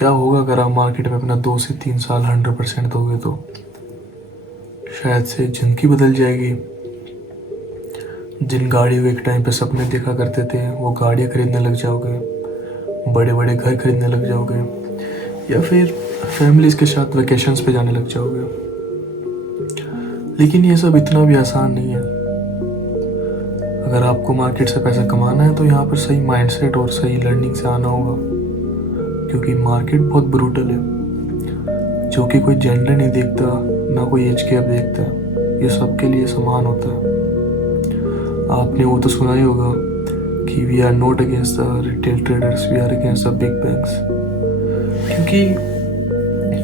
क्या होगा अगर आप मार्केट में अपना 2 से 3 साल 100% दोगे तो शायद से ज़िंदगी बदल जाएगी। जिन गाड़ियों के एक टाइम पे सपने देखा करते थे वो गाड़ियाँ खरीदने लग जाओगे, बड़े बड़े घर खरीदने लग जाओगे, या फिर फैमिलीज़ के साथ वेकेशंस पे जाने लग जाओगे। लेकिन ये सब इतना भी आसान नहीं है। अगर आपको मार्केट से पैसा कमाना है तो यहाँ पर सही माइंडसेट और सही लर्निंग से आना होगा, क्योंकि मार्केट बहुत ब्रूटल है, जो कि कोई जेंडर नहीं देखता, ना कोई एज गैप देखता है, ये सबके लिए समान होता है। आपने वो तो सुना ही होगा कि we are not against the retail traders, we are against the big banks, क्योंकि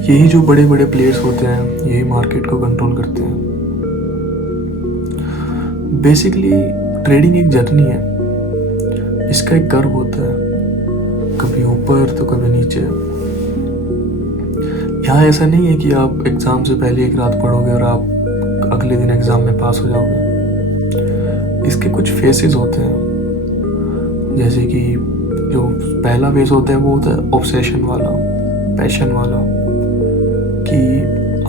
यही जो बड़े बड़े प्लेयर्स होते हैं यही मार्केट को कंट्रोल करते हैं। बेसिकली ट्रेडिंग एक जर्नी है, इसका एक कर्व होता है, कभी ऊपर तो कभी नीचे। यहाँ ऐसा नहीं है कि आप एग्ज़ाम से पहले एक रात पढ़ोगे और आप अगले दिन एग्ज़ाम में पास हो जाओगे। इसके कुछ फेसेस होते हैं, जैसे कि जो पहला फेस होता है वो होता है ऑब्सेशन वाला, पैशन वाला, कि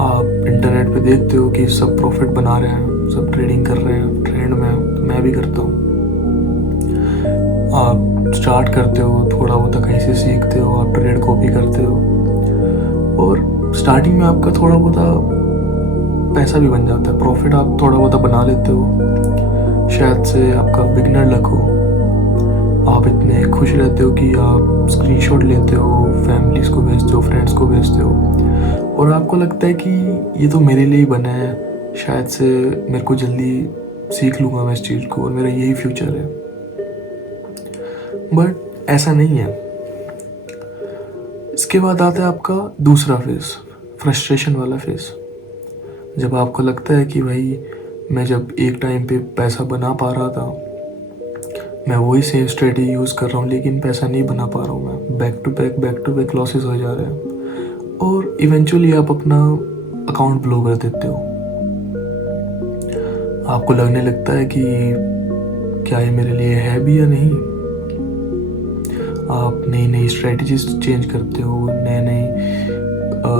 आप इंटरनेट पे देखते हो कि सब प्रॉफिट बना रहे हैं, सब ट्रेडिंग कर रहे हैं, ट्रेंड में है, तो मैं भी करता हूँ। आप स्टार्ट करते हो, थोड़ा बहुत कहीं से सीखते हो, आप ट्रेड कॉपी करते हो, और स्टार्टिंग में आपका थोड़ा बहुत पैसा भी बन जाता है, प्रॉफिट आप थोड़ा बहुत बना लेते हो। शायद से आपका बिगनर लक हो, आप इतने खुश रहते हो कि आप स्क्रीनशॉट लेते हो, फैमिलीज़ को भेजते हो, फ्रेंड्स को भेजते हो, और आपको लगता है कि ये तो मेरे लिए ही बना है, शायद से मेरे को जल्दी सीख लूँगा मैं इस चीज़ को और मेरा यही फ्यूचर है। बट ऐसा नहीं है। इसके बाद आता है आपका दूसरा फेस, फ्रस्ट्रेशन वाला फेस। जब आपको लगता है कि भाई मैं जब एक टाइम पे पैसा बना पा रहा था, मैं वही सेम स्ट्रेटजी यूज़ कर रहा हूँ, लेकिन पैसा नहीं बना पा रहा हूँ, मैं बैक टू बैक लॉसेस हो जा रहे हैं, और इवेंचुअली आप अपना अकाउंट ब्लो कर देते हो। आपको लगने लगता है कि क्या ये मेरे लिए है भी या नहीं। आप नई नई स्ट्रेटजीज चेंज करते हो, नए नए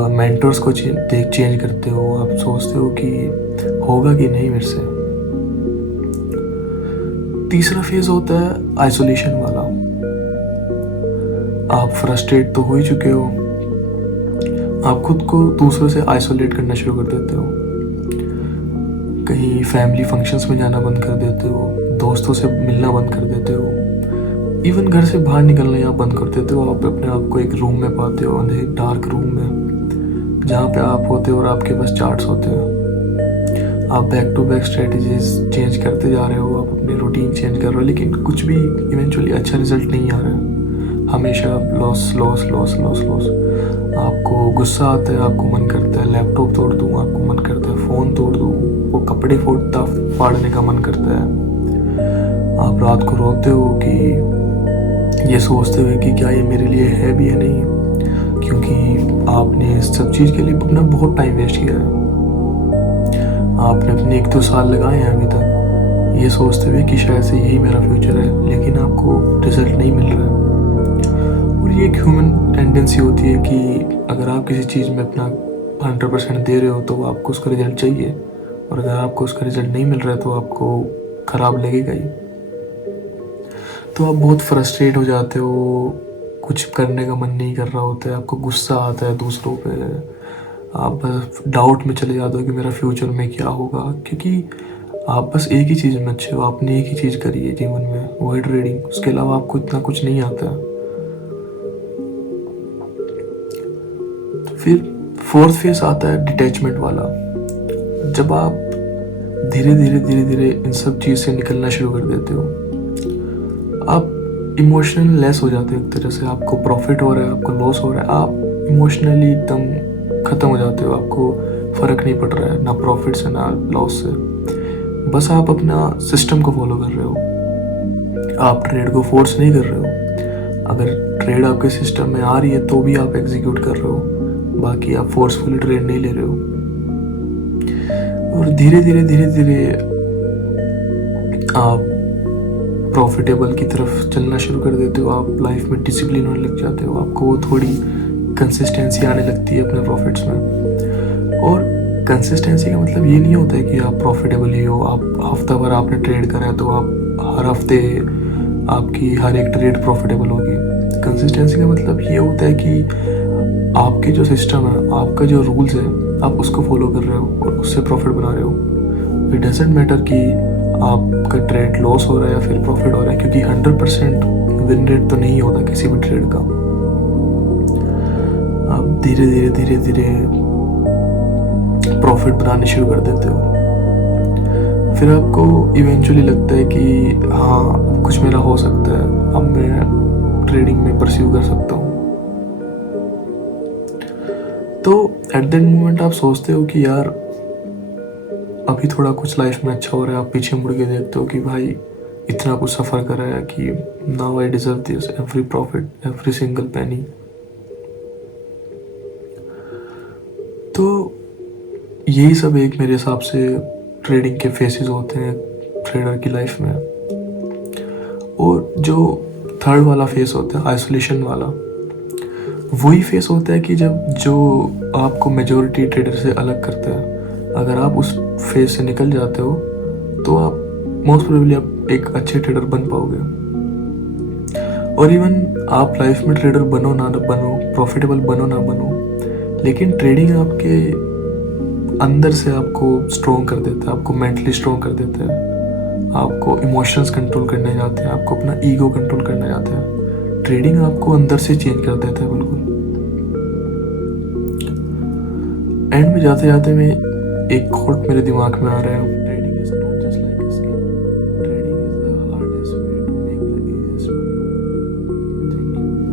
मेंटर्स को चेंज करते हो, आप सोचते हो कि होगा कि नहीं मेरे से। तीसरा फेज होता है आइसोलेशन वाला। आप फ्रस्ट्रेट तो हो ही चुके हो, आप खुद को दूसरों से आइसोलेट करना शुरू कर देते हो, कहीं फैमिली फंक्शंस में जाना बंद कर देते हो, दोस्तों से मिलना बंद कर देते हो, इवन घर से बाहर निकलना आप बंद कर देते हो। आप अपने आप को एक रूम में पाते हो, एक डार्क रूम में, जहाँ पे आप होते हो और आपके पास चार्ट्स होते हैं। आप back to back strategies change करते जा रहे हो, आप अपनी रूटीन चेंज कर रहे हो, लेकिन कुछ भी इवेंचुअली अच्छा रिजल्ट नहीं आ रहा है। हमेशा loss loss loss loss loss. आपको गुस्सा आता है, आपको मन करता है लैपटॉप तोड़ दूँ, आपको मन करता है फ़ोन तोड़ दूँ, वो कपड़े फाड़ने का मन करता है। आप रात को रोते हो कि ये सोचते हुए कि क्या ये मेरे लिए है भी या नहीं, क्योंकि आपने इस सब चीज़ के लिए अपना बहुत टाइम वेस्ट किया है। आपने अपने 1-2 साल लगाए हैं अभी तक ये सोचते हुए कि शायद से यही मेरा फ्यूचर है, लेकिन आपको रिजल्ट नहीं मिल रहा है। और ये एक ह्यूमन टेंडेंसी होती है कि अगर आप किसी चीज़ में अपना 100% दे रहे हो तो आपको उसका रिजल्ट चाहिए, और अगर आपको उसका रिजल्ट नहीं मिल रहा है तो आपको ख़राब लगेगा ही। तो आप बहुत फ्रस्ट्रेट हो जाते हो, कुछ करने का मन नहीं कर रहा होता है, आपको गुस्सा आता है दूसरों पे, आप बस डाउट में चले जाते हो कि मेरा फ्यूचर में क्या होगा, क्योंकि आप बस एक ही चीज़ में अच्छे हो, आपने एक ही चीज़ करी है जीवन में, वो है ट्रेडिंग। उसके अलावा आपको इतना कुछ नहीं आता है। तो फिर फोर्थ फेस आता है डिटैचमेंट वाला। जब आप धीरे धीरे इन सब चीज़ से निकलना शुरू कर देते हो, आप इमोशनल लेस हो जाते हो एक तरह से। आपको प्रॉफिट हो रहा है, आपको लॉस हो रहा है, आप इमोशनली एकदम ख़त्म हो जाते हो, आपको फ़र्क नहीं पड़ रहा है ना प्रॉफिट से ना लॉस से। बस आप अपना सिस्टम को फॉलो कर रहे हो, आप ट्रेड को फोर्स नहीं कर रहे हो। अगर ट्रेड आपके सिस्टम में आ रही है तो भी आप एग्जीक्यूट कर रहे हो, बाकी आप फोर्सफुली ट्रेड नहीं ले रहे हो। और धीरे धीरे आप प्रॉफिटेबल की तरफ चलना शुरू कर देते हो, आप लाइफ में डिसिप्लिन होने लग जाते हो, आपको वो थोड़ी कंसिस्टेंसी आने लगती है अपने प्रॉफिट्स में। और कंसिस्टेंसी का मतलब ये नहीं होता है कि आप प्रॉफिटेबल ही हो, आप हफ्ता भर आपने ट्रेड करा है तो आप हर हफ्ते आपकी हर एक ट्रेड प्रॉफिटेबल होगी। कंसिस्टेंसी का मतलब ये होता है कि आपके जो सिस्टम है, आपका जो रूल्स है, आप उसको फॉलो कर रहे हो और उससे प्रॉफिट बना रहे हो। इट डजेंट मैटर कि आपका ट्रेड लॉस हो रहा है या फिर प्रॉफिट हो रहा है, क्योंकि 100% विन रेट तो नहीं होता किसी भी ट्रेड का। आप धीरे धीरे धीरे धीरे प्रॉफिट बनाने शुरू कर देते हो। फिर आपको इवेंचुअली लगता है कि हाँ, कुछ मेरा हो सकता है, अब मैं ट्रेडिंग में परस्यू कर सकता हूँ। तो एट दैट मोमेंट आप सोचते हो कि यार अभी थोड़ा कुछ लाइफ में अच्छा हो रहा है। आप पीछे मुड़ के देखते हो कि भाई इतना कुछ सफ़र करा है कि now I deserve this, every profit, every single penny. तो यही सब एक मेरे हिसाब से ट्रेडिंग के फेसेस होते हैं ट्रेडर की लाइफ में। और जो थर्ड वाला फेस होता है, आइसोलेशन वाला, वही फेस होता है कि जब जो आपको मेजॉरिटी ट्रेडर से अलग करता है। अगर आप उस फेज से निकल जाते हो तो आप मोस्ट प्रोबेबली आप एक अच्छे ट्रेडर बन पाओगे। और इवन आप लाइफ में ट्रेडर बनो ना बनो, प्रॉफिटेबल बनो ना बनो, लेकिन ट्रेडिंग आपके अंदर से आपको स्ट्रॉन्ग कर देता है, आपको मेंटली स्ट्रॉन्ग कर देता है, आपको इमोशंस कंट्रोल करने जाते हैं, आपको अपना ईगो कंट्रोल करने जाते हैं। ट्रेडिंग आपको अंदर से चेंज कर देता है बिल्कुल। एंड में जाते जाते मैं एक कोट मेरे दिमाग में आ रहा है